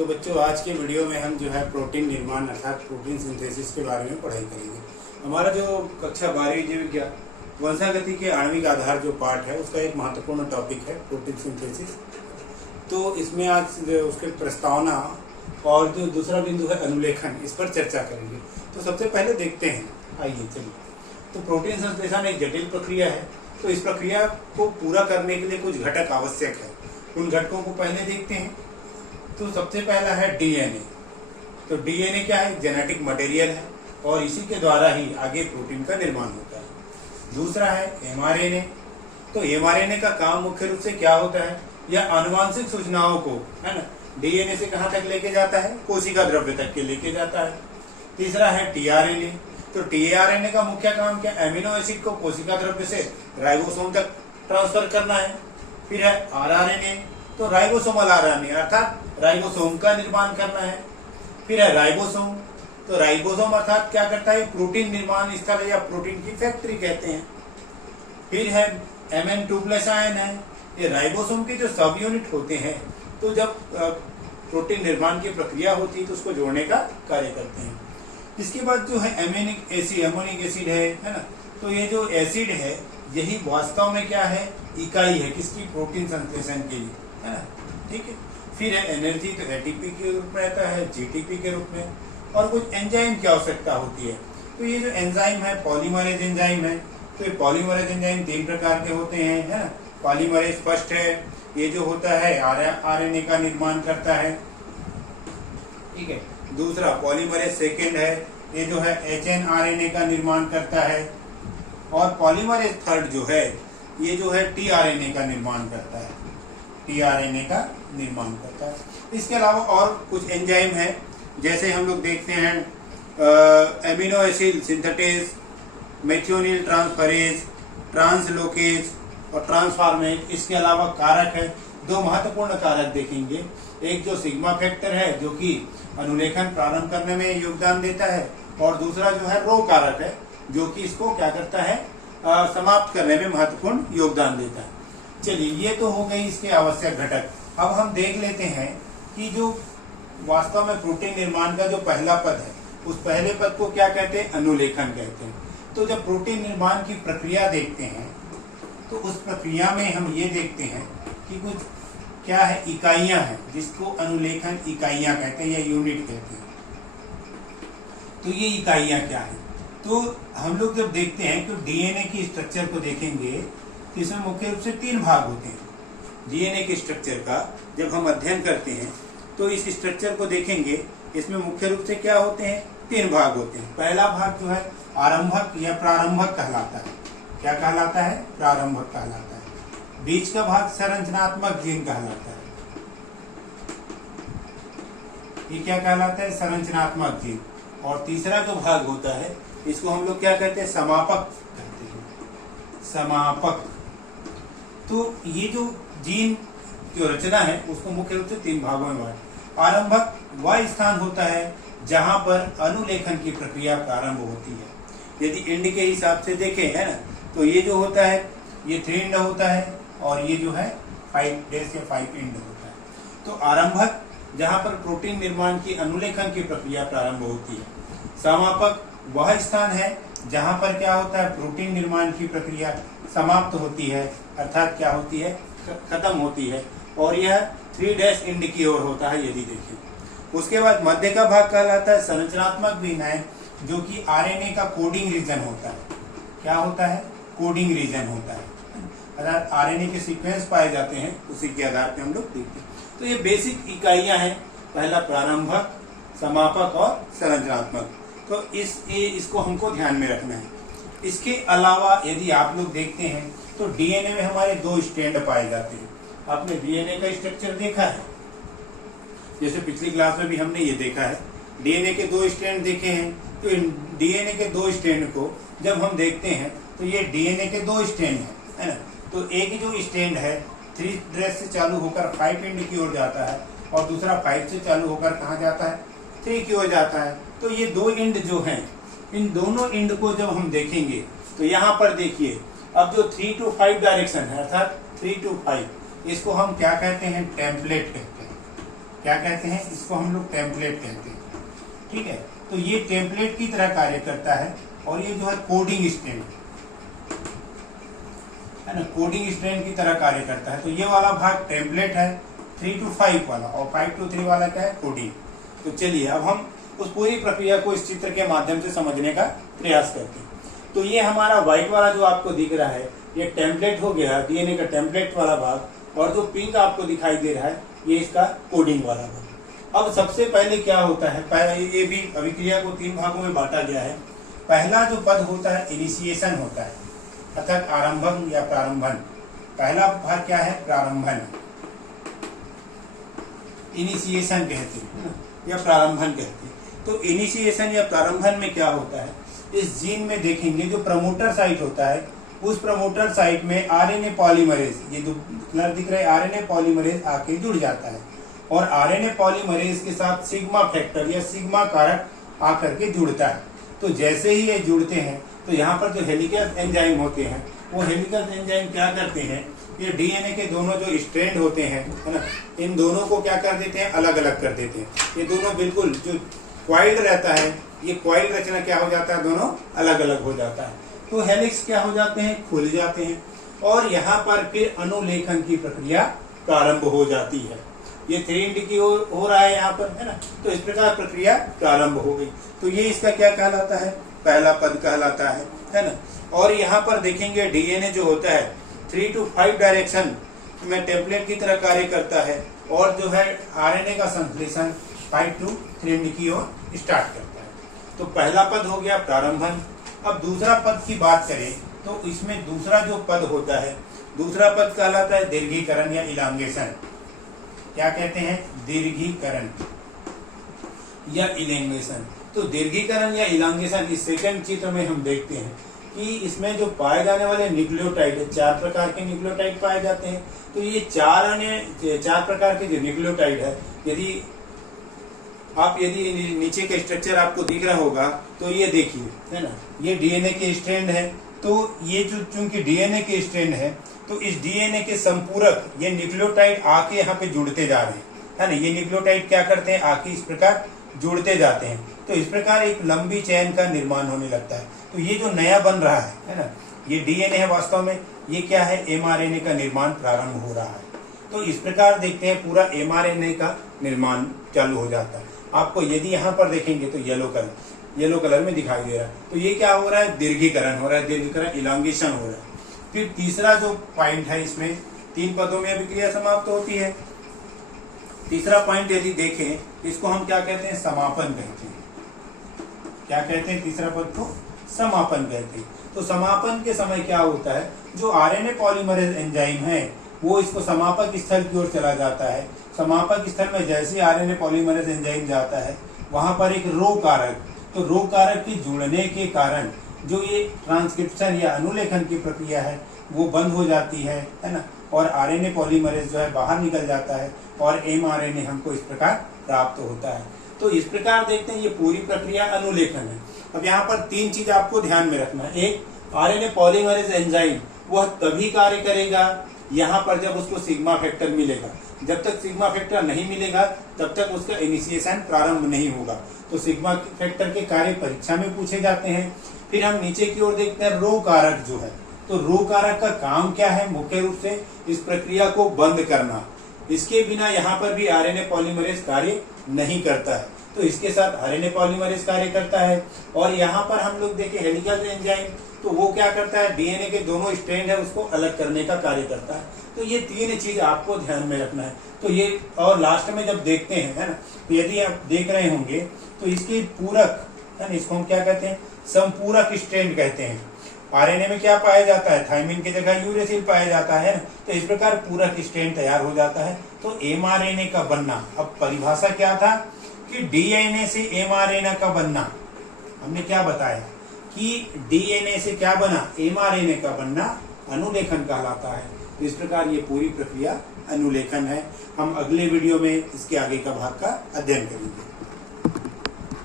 तो बच्चों आज के वीडियो में हम जो है प्रोटीन निर्माण अर्थात प्रोटीन सिंथेसिस के बारे में पढ़ाई करेंगे। हमारा जो कक्षा 12वीं जीव विज्ञान वंशागति के आणविक आधार जो पार्ट है उसका एक महत्वपूर्ण टॉपिक है प्रोटीन सिंथेसिस। तो इसमें आज उसके प्रस्तावना और जो दूसरा बिंदु है अनुलेखन, इस पर चर्चा करेंगे। तो सबसे पहले देखते हैं, आइए चलिए। तो प्रोटीन संश्लेषण एक जटिल प्रक्रिया है। तो इस प्रक्रिया को पूरा करने के लिए कुछ घटक आवश्यक है। उन घटकों को पहले देखते हैं। तो सबसे पहला है डीएनए। तो डीएनए क्या है? जेनेटिक मटेरियल है और इसी के द्वारा ही आगे प्रोटीन का निर्माण होता है। दूसरा है एमआरएनए। तो एमआरएनए का काम मुख्य रूप से क्या होता है? यह आनुवांशिक सूचनाओं को, है ना, डीएनए से कहां तक लेके जाता है? कोशिका द्रव्य तक के लेके जाता है। तीसरा है टीआरएनए। तो टीआरएनए का मुख्य काम क्या? एमिनो एसिड को कोशिका द्रव्य से राइबोसोम तक ट्रांसफर करना है। फिर है आरआरएनए। तो राइबोसोमल आरएनए अर्थात राइबोसोम का निर्माण करना है। फिर है राइबोसोम। तो राइबोसोम अर्थात क्या करता है? प्रोटीन निर्माण स्थल या प्रोटीन की फैक्ट्री कहते हैं। फिर है Mn2+ आयन है। ये राइबोसोम के जो सब यूनिट होते हैं, तो जब प्रोटीन निर्माण की प्रक्रिया होती है तो उसको जोड़ने का कार्य करते हैं। इसके बाद जो है एमोनिक एसिड है ना। तो ये जो एसिड है यही वास्तव में क्या है? इकाई है किसकी? प्रोटीन संश्लेषण के लिए, है ना। ठीक है। फिर है एनर्जी। तो एटीपी के रूप में रहता है, जीटीपी के रूप में। और कुछ एंजाइम की आवश्यकता होती है। तो ये जो एंजाइम है पॉलीमरेज एंजाइम है। तो ये पॉलीमरेज एंजाइम 3 प्रकार के होते हैं, है ना। पॉलीमरेज फर्स्ट है, ये जो होता है आरएनए का निर्माण करता है, ठीक है। दूसरा पॉलीमरेज सेकेंड है, ये जो है एचएनआरएनए का निर्माण करता है। और पॉलीमरेज थर्ड जो है, ये जो है टीआरएनए का निर्माण करता है, टीआरएनए का निर्माण करता है। इसके अलावा और कुछ एंजाइम है, जैसे हम लोग देखते हैं amino acid synthetase, methionyl transferase, translocase और ट्रांसफॉर्मेज। इसके अलावा कारक है, 2 महत्वपूर्ण कारक देखेंगे। एक जो सिग्मा फैक्टर है जो कि अनुलेखन प्रारंभ करने में योगदान देता है, और दूसरा जो है रो कारक है जो कि इसको क्या करता है? समाप्त करने में महत्वपूर्ण योगदान देता है। चलिए, ये तो हो गई इसके आवश्यक घटक। अब हम देख लेते हैं कि जो वास्तव में प्रोटीन निर्माण का जो पहला पद है, उस पहले पद को क्या कहते हैं? अनुलेखन कहते हैं। तो जब प्रोटीन निर्माण की प्रक्रिया देखते हैं तो उस प्रक्रिया में हम ये देखते हैं कि कुछ क्या है? इकाइयां हैं जिसको अनुलेखन इकाइयां कहते हैं या यूनिट कहते हैं। तो ये इकाइयां क्या है? तो हम लोग जब देखते हैं कि डीएनए की स्ट्रक्चर को देखेंगे तो इसमें मुख्य रूप से 3 भाग होते हैं। डीएनए के स्ट्रक्चर का जब हम अध्ययन करते हैं तो इस स्ट्रक्चर को देखेंगे, इसमें मुख्य रूप से क्या होते हैं? 3 भाग होते हैं। पहला भाग जो है आरंभक या प्रारंभक कहलाता है। क्या कहलाता है? प्रारंभक कहलाता है। बीच का भाग संरचनात्मक जीन कहलाता है। ये क्या कहलाता है? संरचनात्मक जीन। और तीसरा जो भाग होता है इसको हम लोग क्या कहते हैं? समापक कहते हैं, समापक। तो ये जो जीन की रचना है उसको मुख्य रूप से 3 भागों में बांट। आरंभक वह स्थान होता है जहां पर अनुलेखन की प्रक्रिया प्रारंभ होती है। यदि इंड के हिसाब से देखें, है ना, तो ये जो होता है ये 3 इंड होता है और ये जो है 5 डेज या 5 इंड होता है। तो आरंभक जहां पर प्रोटीन निर्माण की अनुलेखन की प्रक्रिया प्रारंभ होती है। समापक वह स्थान है जहां पर क्या होता है? प्रोटीन निर्माण की प्रक्रिया समाप्त होती है, अर्थात क्या होती है? खत्म होती है। और यह 3 डैश इंड की ओर होता है यदि देखें। उसके बाद मध्य का भाग कहलाता है संरचनात्मक जीन है, जो कि आरएनए का कोडिंग रीजन होता है। क्या होता है? कोडिंग रीजन होता है, अर्थात आरएनए के सीक्वेंस पाए जाते हैं, उसी के आधार पर हम लोग देखते हैं। तो ये बेसिक इकाइयां हैं, पहला प्रारंभक, समापक और संरचनात्मक। तो इसको हमको ध्यान में रखना है। इसके अलावा यदि आप लोग देखते हैं तो डीएनए में हमारे 2 स्ट्रैंड पाए जाते हैं। आपने डीएनए का स्ट्रक्चर देखा है, जैसे पिछली क्लास में भी हमने ये देखा है, डीएनए के 2 स्ट्रैंड देखे हैं। तो इन डीएनए के 2 स्ट्रैंड को जब हम देखते हैं तो ये डीएनए के 2 स्ट्रैंड है ना। तो एक जो स्ट्रैंड है 3 ड्रेस से चालू होकर 5 इंड की ओर जाता है, और दूसरा 5 से चालू होकर कहाँ जाता है? 3 की ओर जाता है। तो ये 2 इंड जो हैं, इन दोनों इंड को जब हम देखेंगे तो यहाँ पर देखिए, अब जो 3 to 5 डायरेक्शन है, अर्थात 3 to 5, इसको हम क्या कहते हैं? टेम्पलेट कहते हैं। क्या कहते हैं, इसको हम लोग टेम्पलेट कहते हैं। ठीक है, तो ये टेम्पलेट की तरह कार्य करता है। और ये जो है कोडिंग स्ट्रेंड है ना, कोडिंग स्ट्रेंड की तरह कार्य करता है। तो ये वाला भाग टेम्पलेट है 3 to 5 वाला, और 5 to 3 वाला क्या है, कोडिंग। तो चलिए अब हम उस पूरी प्रक्रिया को इस चित्र के माध्यम से समझने का प्रयास करते हैं। तो ये हमारा व्हाइट वाला जो आपको दिख रहा है, ये टेम्पलेट हो गया, डीएनए का टेम्पलेट वाला भाग। और जो पिंक आपको दिखाई दे रहा है, ये इसका कोडिंग वाला भाग। अब सबसे पहले क्या होता है, पहले ये भी अभिक्रिया को 3 भागों में बांटा गया है। पहला जो पद होता है इनिशिएशन होता है, अर्थात आरंभन या प्रारंभन। पहला भाग क्या है, प्रारंभन, इनिशिएशन कहते हैं या प्रारंभन कहते हैं। तो इनिशिएशन या प्रारंभन में क्या होता है, इस जीन में देखेंगे जो प्रमोटर साइट होता है, उस प्रमोटर साइट में आरएनए पॉलीमरेज, ये जो कलर दिख रहा है, आरएनए पॉलीमरेज आके जुड़ जाता है। और आरएनए पॉलीमरेज के साथ सिग्मा फैक्टर या सिग्मा कारक आकर के जुड़ता है। तो जैसे ही ये जुड़ते हैं, तो यहाँ पर जो हेलिकल एंजाइम होते हैं, वो हेलिकल एंजाइम क्या करते हैं, ये डीएनए के दोनों जो स्ट्रैंड होते हैं, है ना, इन दोनों को क्या कर देते हैं, अलग अलग कर देते हैं। ये दोनों बिल्कुल जो क्वाइल्ड रहता है, ये क्वाइल्ड रचना क्या हो जाता है, दोनों अलग अलग हो जाता है। तो हेलिक्स क्या हो जाते हैं, खुल जाते हैं। और यहाँ पर फिर अनुलेखन की प्रक्रिया प्रारंभ हो जाती है। ये 3 की हो रहा है यहाँ पर, है ना। तो इस प्रकार प्रक्रिया प्रारंभ हो गई। तो ये इसका क्या कहलाता है, पहला पद कहलाता है ना। और यहाँ पर देखेंगे डीएनए जो होता है 3 to 5 डायरेक्शन में टेम्पलेट की तरह कार्य करता है। और जो है आरएनए का संश्लेषण 5 to 3 की ओर स्टार्ट करता है। तो पहला पद हो गया प्रारंभन। अब दूसरा पद की बात करें तो इसमें दूसरा जो पद होता है, दूसरा पद कहलाता है दीर्घीकरण या इलांगेशन। क्या कहते हैं, दीर्घीकरण या इलांगेशन। तो दीर्घीकरण या इलांगेशन इस सेकंड चित्र में हम देखते हैं कि इसमें जो पाए जाने वाले न्यूक्लियोटाइड है, 4 प्रकार के न्यूक्लियोटाइड पाए जाते हैं। तो ये 4 प्रकार के जो न्यूक्लियोटाइड है, यदि नीचे का स्ट्रक्चर आपको दिख रहा होगा तो ये देखिए, है ना, ये डीएनए के स्ट्रैंड है। तो ये जो चूंकि डीएनए के स्ट्रैंड है, तो इस डीएनए के संपूरक ये न्यूक्लियोटाइड आके यहाँ पे जुड़ते जा रहे हैं, है ना। ये न्यूक्लियोटाइड क्या करते हैं, आके इस प्रकार जुड़ते जाते हैं। तो इस प्रकार एक लंबी चेन का निर्माण होने लगता है। तो ये जो नया बन रहा है ना, ये डीएनए है वास्तव में, ये क्या है, एमआरएनए का निर्माण प्रारंभ हो रहा है। तो इस प्रकार देखते हैं पूरा एमआरएनए का निर्माण चालू हो जाता है। आपको यदि यहाँ पर देखेंगे तो येलो कलर में दिखाई दे रहा है। तो ये क्या हो रहा है, दीर्घीकरण हो रहा है, दीर्घीकरण इलांगेशन हो रहा है। फिर तीसरा जो पॉइंट है, इसमें 3 पदों में अभिक्रिया समाप्त होती है। तीसरा पॉइंट यदि देखें, इसको हम क्या कहते हैं, समापन कहते हैं। क्या कहते हैं, तीसरा पद को समापन कहते हैं। तो समापन के समय क्या होता है, जो आरएनए पॉलीमरेज एंजाइम है, वो इसको समापक स्थल की ओर चला जाता है। समापक स्थल में जैसे आरएनए पॉलीमरेज एंजाइम जाता है, वहां पर एक रो कारक, तो रो कारक के जुड़ने के कारण जो ये ट्रांसक्रिप्शन या अनुलेखन की प्रक्रिया है, वो बंद हो जाती है ना। और आरएनए पॉलीमरेज जो है बाहर निकल जाता है और एमआरएनए हमको इस प्रकार प्राप्त होता है। तो इस प्रकार देखते हैं, ये पूरी प्रक्रिया अनुलेखन है। अब यहाँ पर 3 चीज आपको ध्यान में रखना है। एक, आरएनए पॉलीमरेज एंजाइम वह तभी कार्य करेगा यहाँ पर जब उसको सिग्मा फैक्टर मिलेगा। जब तक सिग्मा फैक्टर नहीं मिलेगा तब तक उसका इनिशिएशन प्रारंभ नहीं होगा। तो सिग्मा फैक्टर के कार्य परीक्षा में पूछे जाते हैं। फिर हम नीचे की ओर देखते हैं रो कारक जो है। तो रो कारक का काम क्या है, मुख्य रूप से इस प्रक्रिया को बंद करना। इसके बिना यहाँ पर भी आरएनए पॉलीमरेज कार्य नहीं करता है। तो इसके साथ आरएनए पॉलीमरेज कार्य करता है। और यहाँ पर हम लोग देखें हेलिकल एंजाइम, तो वो क्या करता है, डीएनए के दोनों स्ट्रैंड है उसको अलग करने का कार्य करता है। तो ये 3 चीज आपको ध्यान में रखना है। तो ये, और लास्ट में जब देखते हैं, है ना, तो यदि आप देख रहे होंगे तो इसके पूरक, है ना, इसको हम क्या कहते हैं, संपूरक स्ट्रैंड कहते हैं। आरएनए में क्या पाया जाता है, थायमिन की जगह यूरेसिल पाया जाता है। तो इस प्रकार पूरक स्ट्रैंड तैयार हो जाता है। तो एमआरएनए का बनना, अब परिभाषा क्या था कि डीएनए से एमआरएनए का बनना, हमने क्या बताया कि डीएनए से क्या बना, एमआरएनए का बनना अनुलेखन कहलाता है। तो इस प्रकार ये पूरी प्रक्रिया अनुलेखन है। हम अगले वीडियो में इसके आगे का भाग का अध्ययन करेंगे।